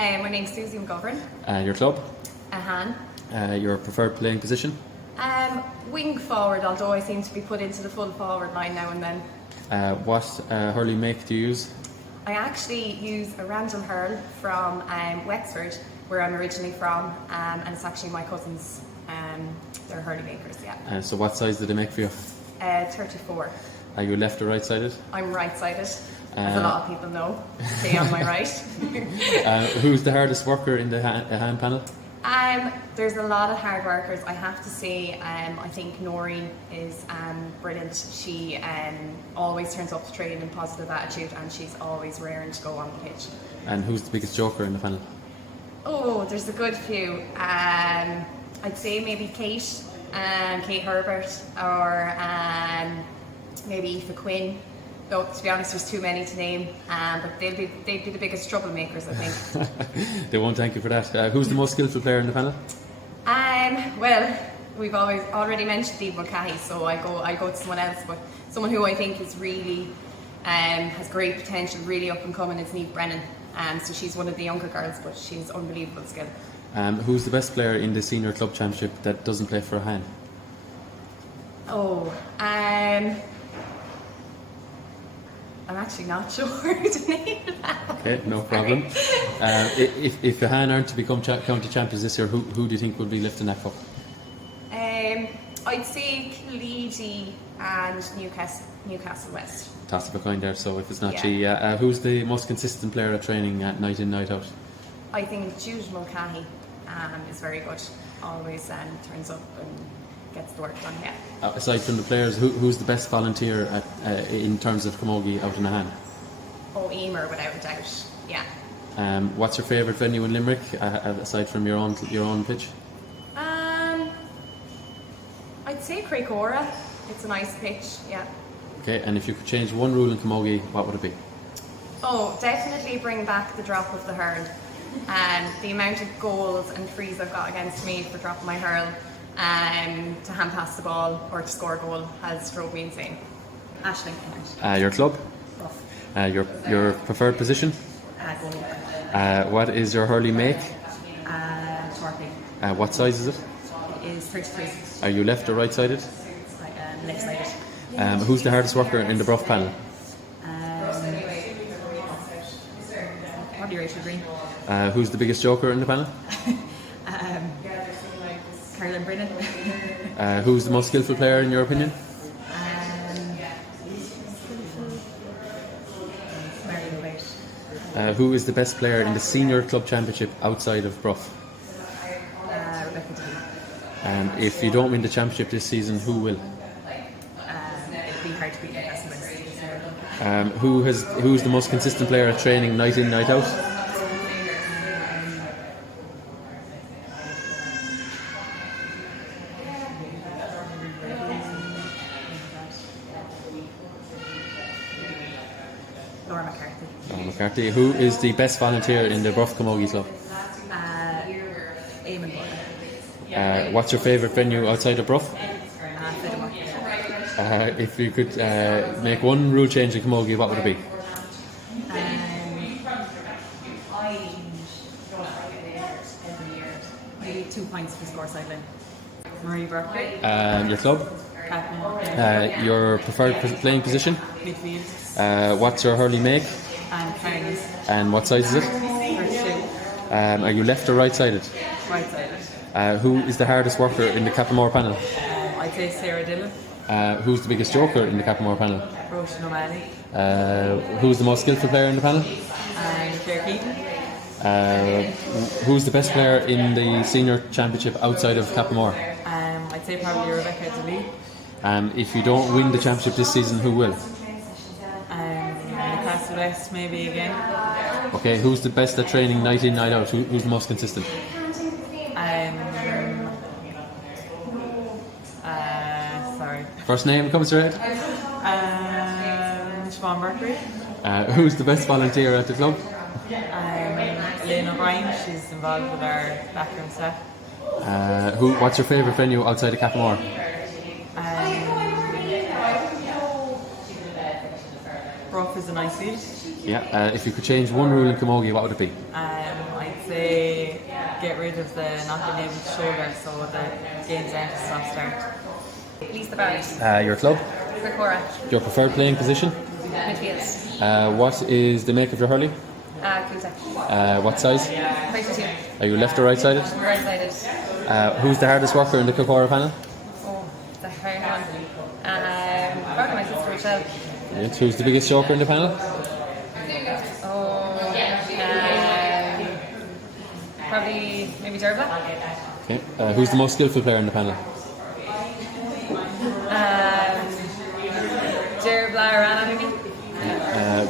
My name's Susie McGovern. Your club? Han. Your preferred playing position? Wing forward, although I seem to be put into the full forward line now and then. What hurling make do you use? I actually use a random hurl from Wexford, where I'm originally from, and it's actually my cousins. They're hurling makers, yeah. So what size do they make for you? 34. Are you left or right-sided? I'm right-sided, as a lot of people know. Stay on my right. Who's the hardest worker in the hand panel? There's a lot of hard workers. I have to say, I think Noreen is brilliant. She always turns up to training in positive attitude, and she's always raring to go on the pitch. And who's the biggest joker in the panel? Oh, there's a good few. I'd say maybe Kate Herbert, or maybe Aoife Quinn. Though, to be honest, there's too many to name, but they'd be the biggest troublemakers, I think. They won't thank you for that. Who's the most skillful player in the panel? Well, we've already mentioned Dee Mulcahy, so I go to someone else, but someone who I think is really has great potential, really up and coming, is Niamh Brennan. So she's one of the younger girls, but she's unbelievable skill. Who's the best player in the Senior Club Championship that doesn't play for a hand? I'm actually not sure to name that. Okay, no problem. If the Han aren't to become county champions this year, who do you think will be lifting that cup? I'd say Cleedy and Newcastle West. Toss of a coin there, so if it's not she, who's the most consistent player at training night in, night out? I think Jude Mulcahy is very good. Always turns up and gets the work done, yeah. Aside from the players, who's the best volunteer in terms of camogie out in the hand? Oh, Emer, without a doubt, yeah. What's your favourite venue in Limerick, aside from your own pitch? I'd say Cracora. It's a nice pitch, yeah. Okay, and if you could change one rule in camogie, what would it be? Oh, definitely bring back the drop of the hurl. The amount of goals and frees I've got against me for dropping my hurl to hand pass the ball or to score a goal has drove me insane. Aisling. Your club? Your preferred position? Goal. What is your hurley make? Sharpie. What size is it? It is 33. Are you left or right-sided? Left-sided. Who's the hardest worker in the Bruff panel? Probably Rachel Green. Who's the biggest joker in the panel? Caroline Brennan. Who's the most skillful player in your opinion? Who is the best player in the Senior Club Championship outside of Bruff? Rebecca Dean. And if you don't win the championship this season, who will? It'd be hard to beat Newcastle West. Who's the most consistent player at training night in, night out? Laura McCarthy. Laura McCarthy. Who is the best volunteer in the Bruff Camogie Club? Eamon Boyle. What's your favourite venue outside of Bruff? Fiddlemark. If you could make one rule change in camogie, what would it be? Maybe 2 points for score sideline. Marie Berkeley. Your club? Catherine. Your preferred playing position? Midfield. What's your hurley make? And Carnes. And what size is it? 32. Are you left or right-sided? Right-sided. Who is the hardest worker in the Cappamore panel? I'd say Sarah Dillon. Who's the biggest joker in the Cappamore panel? Roisin O'Malley. Who's the most skillful player in the panel? Claire Keaton. Who's the best player in the Senior Championship outside of Cappamore? I'd say probably Rebecca DeLee. If you don't win the championship this season, who will? Newcastle West maybe again. Okay, who's the best at training night in, night out? Who's the most consistent? Sorry. First name comes to your head? Siobhan Mercury. Who's the best volunteer at the club? Elaine O'Brien. She's involved with our backroom staff. What's your favourite venue outside of Cappamore? Bruff is a nice field. Yeah. If you could change one rule in camogie, what would it be? I'd say get rid of the not being able to shoulder, so the games aren't a stop start. Lisa Barrett. Your club? Ricora. Your preferred playing position? Midfield. What is the make of your hurley? Skillset. What size? 32. Are you left or right sided? Right-sided. Who's the hardest worker in the Kokora panel? Oh, it's a hard one. Probably my sister Rachel. Brilliant. Who's the biggest joker in the panel? Probably maybe Dervla. Okay. Who's the most skillful player in the panel? Dervla or Anna maybe.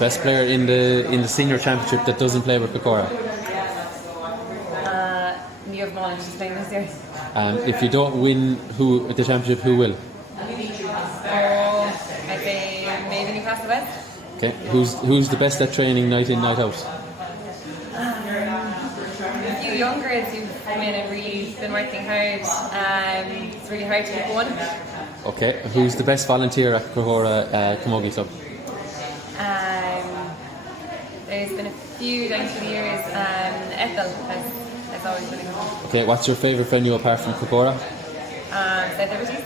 Best player in the senior championship that doesn't play with Kokora? You have knowledge she's playing this year. If you don't win the championship, who will? I'd say maybe Newcastle West. Okay. Who's the best at training night in, night out? A few young girls who've come in and really been working hard. It's really hard to get one. Okay. Who's the best volunteer at Kokora Camogie Club? There's been a few down through the years. Ethel has always been a good one. Okay. What's your favourite venue apart from Kokora? South Everton.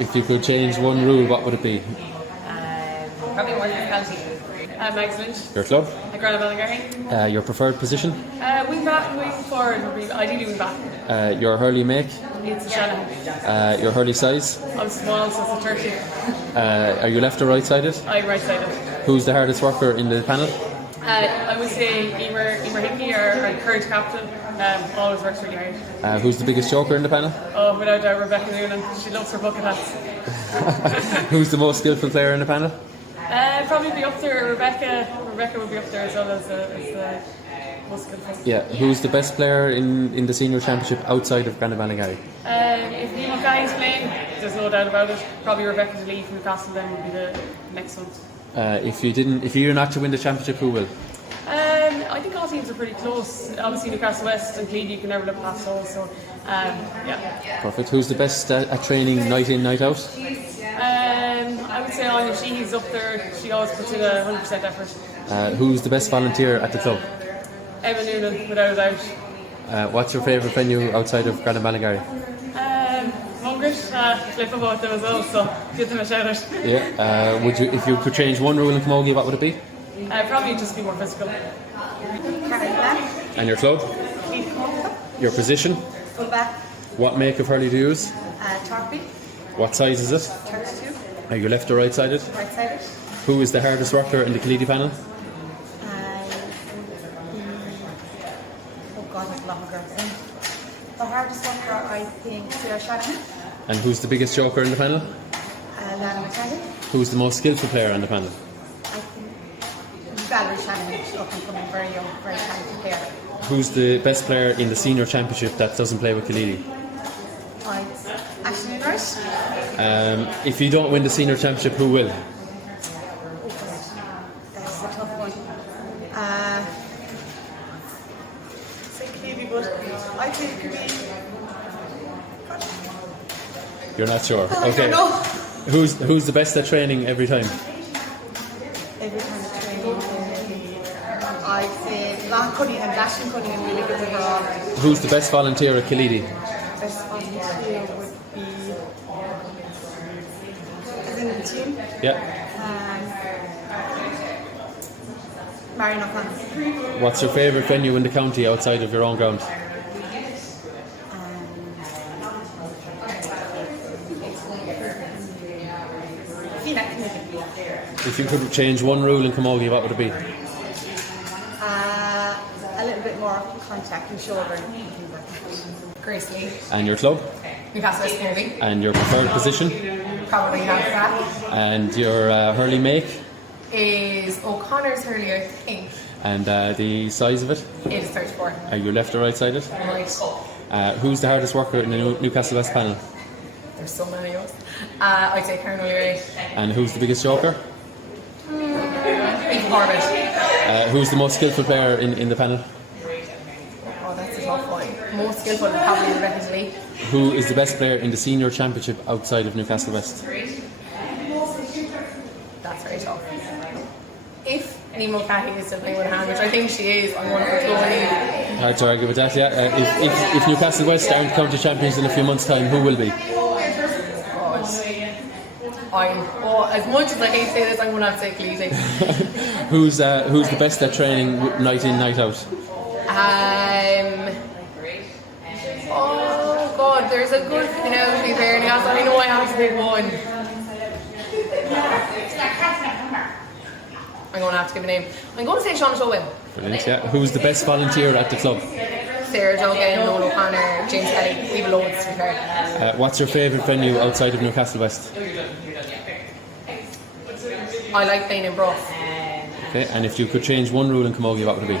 If you could change one rule, what would it be? Probably more physicality. Max Lynch. Your club? Grana Bellingham. Your preferred position? Wing back and wing forward would be ideally wing back. Your hurley make? It's a Shanahan. Your hurley size? I'm small, so it's a 30. Are you left or right sided? I'm right sided. Who's the hardest worker in the panel? I would say Emer Hickey, our current captain, always works really hard. Who's the biggest joker in the panel? Oh, without doubt, Rebecca Noonan. She loves her bucket hats. Who's the most skillful player in the panel? Probably be up there. Rebecca would be up there as well as the most skillful. Yeah. Who's the best player in the senior championship outside of Grana Ballingarry? If Neil Guy's playing, there's no doubt about it. Probably Rebecca DeLee from Newcastle then would be the next one. If you're not to win the championship, who will? I think all teams are pretty close. Obviously Newcastle West and Cleedy, you can never look past those. So yeah. Perfect. Who's the best at training night in, night out? I would say Anya Sheehy's up there. She always puts in a 100% effort. Who's the best volunteer at the club? Emma Noonan, without a doubt. What's your favourite venue outside of Grana Ballingarry? Mungret, flip about them as well, so give them a shout out. Yeah. If you could change one rule in Camogie, what would it be? Probably just be more physical. And your club? Your position? Full back. What make of hurley do you use? Torpy. What size is it? 32. Are you left or right sided? Right sided. Who is the hardest worker in the Cleedy panel? Oh God, there's a lot of girls in. The hardest worker, I think, Sarah Shanahan. And who's the biggest joker in the panel? Lana McTaggart. Who's the most skillful player on the panel? I think Valerie Shanahan, she's up and coming, very young, very talented player. Who's the best player in the senior championship that doesn't play with Killeedy? Right. Ashley Rush. If you don't win the senior championship, who will? Oh God, that's a tough one. Say Cleary, but I think it could be. You're not sure. I Okay. don't know. Who's the best at training every time? Every time I train, I'd say Long Cunningham, Lashing Cunningham, really good overall. Who's the best volunteer at Killeedy? Best volunteer would be, as in the team, Yeah. Marion O'Connor. What's your favourite venue in the county outside of your own ground? If you could change one rule in Camogie, what would it be? A little bit more contact and shoulder. Grace Lee, And your club? Newcastle West Nearly, And your preferred position? probably not that, And your hurley make? is O'Connor's Hurley, I think. And the size of it? It is 34. Are you left or right sided? Right. Who's the hardest worker in the Newcastle West panel? There's so many of us. I'd say Karen O'Leary. And who's the biggest joker? Ethan Corbett. Who's the most skillful player in the panel? Oh, that's a tough one. Most skillful would probably Rebecca Lee. Who is the best player in the senior championship outside of Newcastle West? That's very tough. If Nemo Cathy is still playing with a hand, which I think she is, I'm going for Chloe. Hard to argue with that, yeah. If Newcastle West aren't county champions in a few months' time, who will be? As much as I hate to say this, I'm going to have to say Cleveland. Who's the best at training night in, night out? Oh God, there's a good penalty there, and I know I have to pick one. I'm going to have to give a name. I'm going to say Sean Owen. Brilliant, yeah. Who's the best volunteer at the club? Sarah Duggan, Noel O'Connor, James Kelly. We have loads, to be fair. What's your favourite venue outside of Newcastle West? I like playing in Brough. Okay, and if you could change one rule in Camogie, what would it be?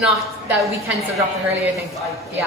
Not that we cancelled up the hurley, I think. Yeah.